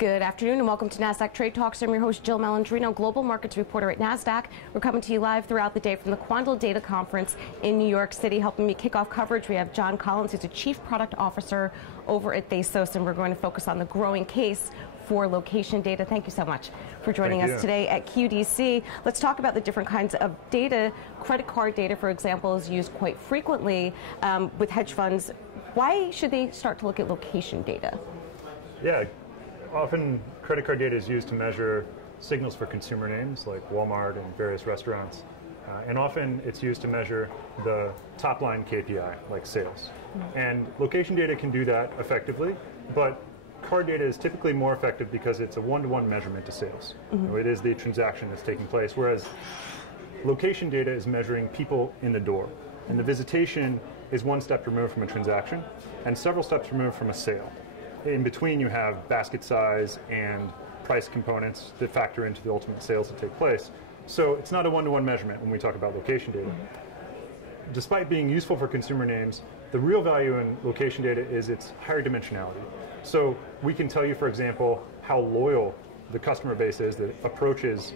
Good afternoon and welcome to Nasdaq Trade Talks. I'm your host, Jill Malandrino, global markets reporter at Nasdaq. We're coming to you live throughout the day from the Quandl Data Conference in New York City. Helping me kick off coverage, we have John Collins, who's a chief product officer over at Thasos, and we're going to focus on the growing case for location data. Thank you so much for joining us today at QDC. Let's talk about the different kinds of data. Credit card data, for example, is used quite frequently with hedge funds. Why should they start to look at location data? Yeah, often credit card data is used to measure signals for consumer names like Walmart and various restaurants. And often it's used to measure the top line KPI, like sales. And location data can do that effectively, but card data is typically more effective because it's a one-to-one measurement to sales. It is the transaction that's taking place, whereas location data is measuring people in the door. And the visitation is one step removed from a transaction and several steps removed from a sale. In between, you have basket size and price components that factor into the ultimate sales that take place. So it's not a one-to-one measurement when we talk about location data. Despite being useful for consumer names, the real value in location data is its higher dimensionality. So we can tell you, for example, how loyal the customer base is that approaches,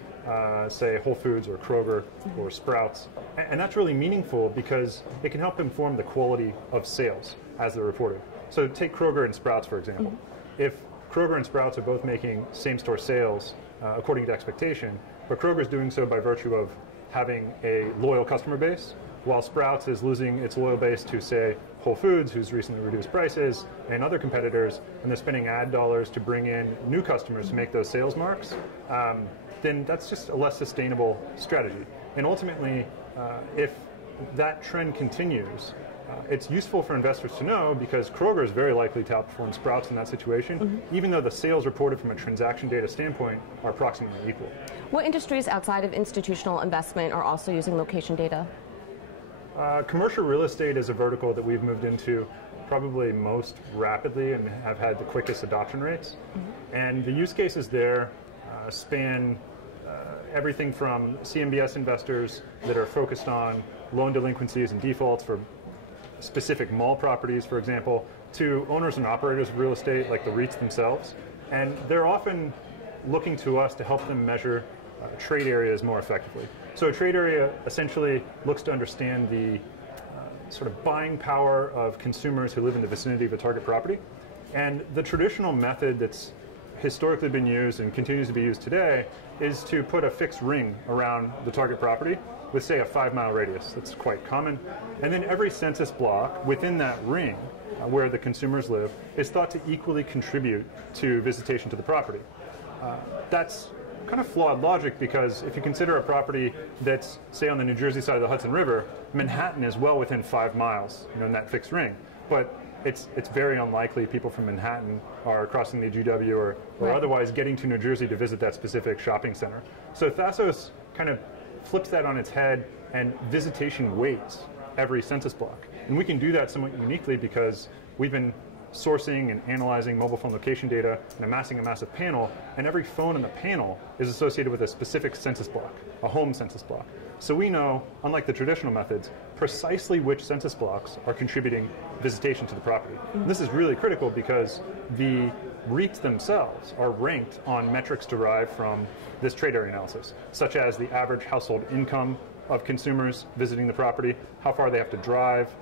say, Whole Foods or Kroger or Sprouts. And that's really meaningful because it can help inform the quality of sales as they're reported. So take Kroger and Sprouts, for example. If Kroger and Sprouts are both making same-store sales according to expectation, but Kroger's doing so by virtue of having a loyal customer base, while Sprouts is losing its loyal base to, say, Whole Foods, who's recently reduced prices, and other competitors, and they're spending ad dollars to bring in new customers to make those sales marks, then that's just a less sustainable strategy. And ultimately, if that trend continues, it's useful for investors to know because Kroger is very likely to outperform Sprouts in that situation, even though the sales reported from a transaction data standpoint are approximately equal. What industries outside of institutional investment are also using location data? Commercial real estate is a vertical that we've moved into probably most rapidly and have had the quickest adoption rates. And the use cases there span everything from CMBS investors that are focused on loan delinquencies and defaults for specific mall properties, for example, to owners and operators of real estate like the REITs themselves. And they're often looking to us to help them measure trade areas more effectively. So a trade area essentially looks to understand the sort of buying power of consumers who live in the vicinity of a target property. And the traditional method that's historically been used and continues to be used today is to put a fixed ring around the target property with, say, a 5-mile radius. That's quite common. And then every census block within that ring where the consumers live is thought to equally contribute to visitation to the property. That's kind of flawed logic because if you consider a property that's, say, on the New Jersey side of the Hudson River, Manhattan is well within 5 miles, in that fixed ring. But it's very unlikely people from Manhattan are crossing the GW or otherwise getting to New Jersey to visit that specific shopping center. So Thasos kind of flips that on its head and visitation weights every census block. And we can do that somewhat uniquely because we've been sourcing and analyzing mobile phone location data and amassing a massive panel, and every phone in the panel is associated with a specific census block, a home census block. So we know, unlike the traditional methods, precisely which census blocks are contributing visitation to the property. And this is really critical because the REITs themselves are ranked on metrics derived from this trade area analysis, such as the average household income of consumers visiting the property, how far they have to drive,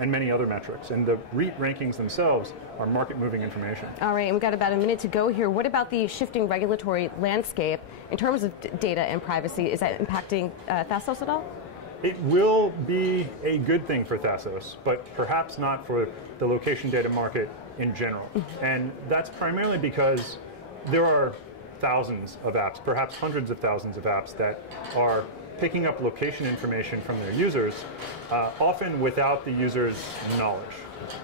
and many other metrics. And the REIT rankings themselves are market-moving information. All right, and we've got about a minute to go here. What about the shifting regulatory landscape in terms of data and privacy? Is that impacting Thasos at all? It will be a good thing for Thasos, but perhaps not for the location data market in general. And that's primarily because there are thousands of apps, perhaps hundreds of thousands of apps that are picking up location information from their users, often without the user's knowledge,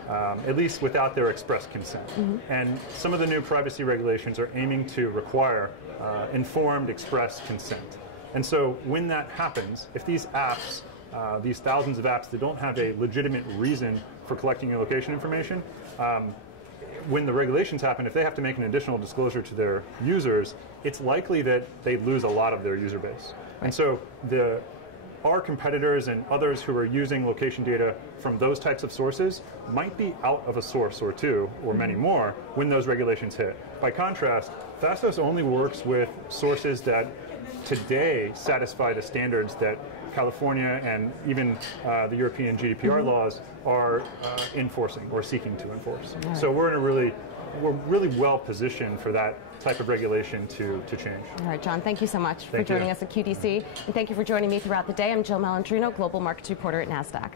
at least without their express consent. And some of the new privacy regulations are aiming to require informed express consent. And so when that happens, if these apps, these thousands of apps that don't have a legitimate reason for collecting your location information, when the regulations happen, if they have to make an additional disclosure to their users, it's likely that they lose a lot of their user base. And so the our competitors and others who are using location data from those types of sources might be out of a source or two, or many more, when those regulations hit. By contrast, Fastos only works with sources that today satisfy the standards that California and even the European GDPR laws are enforcing or seeking to enforce. Right. So we're really well positioned for that type of regulation to change. All right, John, thank you so much for joining us at QDC, and thank you for joining me throughout the day. I'm Jill Malandrino, Global Markets Reporter at Nasdaq.